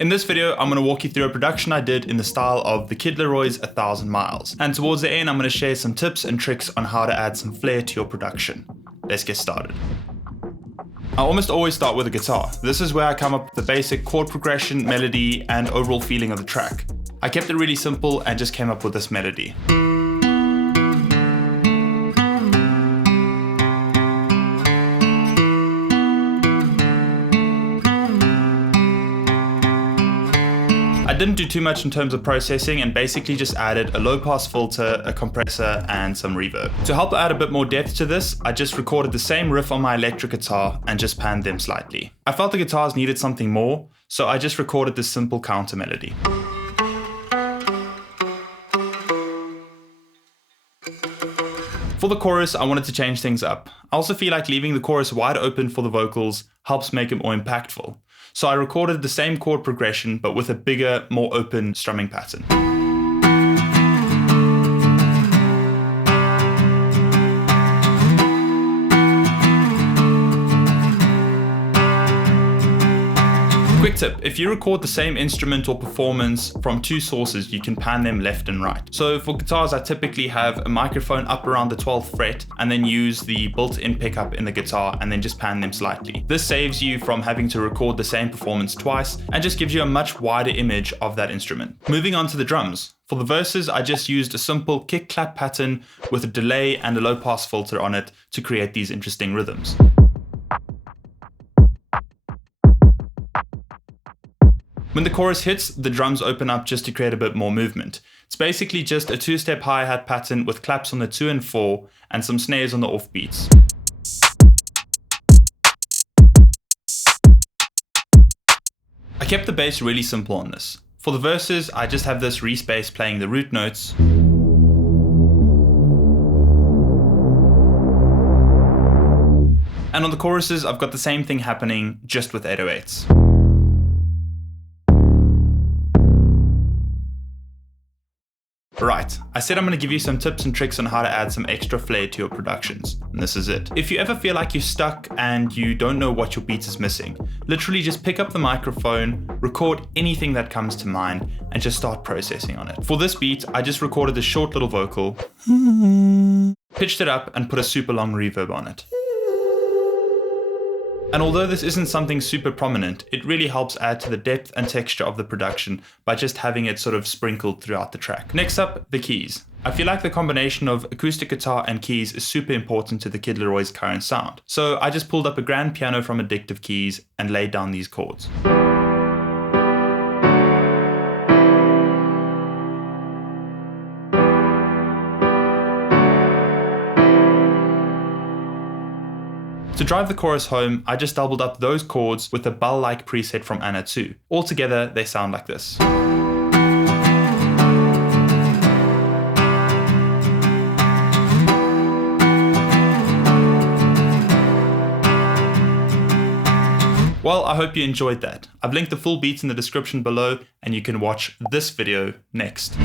In this video, I'm going to walk you through a production I did in the style of the Kid LAROI's 1,000 Miles. And towards the end, I'm going to share some tips and tricks on how to add some flair to your production. Let's get started. I almost always start with a guitar. This is where I come up with the basic chord progression, melody, and overall feeling of the track. I kept it really simple and just came up with this melody. I didn't do too much in terms of processing and basically just added a low pass filter, a compressor, and some reverb. To help add a bit more depth to this, I just recorded the same riff on my electric guitar and just panned them slightly. I felt the guitars needed something more, so I just recorded this simple counter melody. For the chorus, I wanted to change things up. I also feel like leaving the chorus wide open for the vocals helps make it more impactful. So I recorded the same chord progression, but with a bigger, more open strumming pattern. Quick tip, if you record the same instrument or performance from two sources, you can pan them left and right. So for guitars, I typically have a microphone up around the 12th fret and then use the built-in pickup in the guitar and then just pan them slightly. This saves you from having to record the same performance twice and just gives you a much wider image of that instrument. Moving on to the drums. For the verses, I just used a simple kick-clap pattern with a delay and a low-pass filter on it to create these interesting rhythms. When the chorus hits, the drums open up just to create a bit more movement. It's basically just a two-step hi-hat pattern with claps on the 2 and 4 and some snares on the offbeats. I kept the bass really simple on this. For the verses, I just have this Reese bass playing the root notes. And on the choruses, I've got the same thing happening, just with 808s. Right, I said I'm going to give you some tips and tricks on how to add some extra flair to your productions, and this is it. If you ever feel like you're stuck and you don't know what your beat is missing, literally just pick up the microphone, record anything that comes to mind, and just start processing on it. For this beat, I just recorded a short little vocal, pitched it up, and put a super long reverb on it. And although this isn't something super prominent, it really helps add to the depth and texture of the production by just having it sort of sprinkled throughout the track. Next up, the keys. I feel like the combination of acoustic guitar and keys is super important to the Kid LAROI's current sound. So I just pulled up a grand piano from Addictive Keys and laid down these chords. To drive the chorus home, I just doubled up those chords with a bell-like preset from Anna 2. Altogether, they sound like this. Well, I hope you enjoyed that. I've linked the full beats in the description below, and you can watch this video next.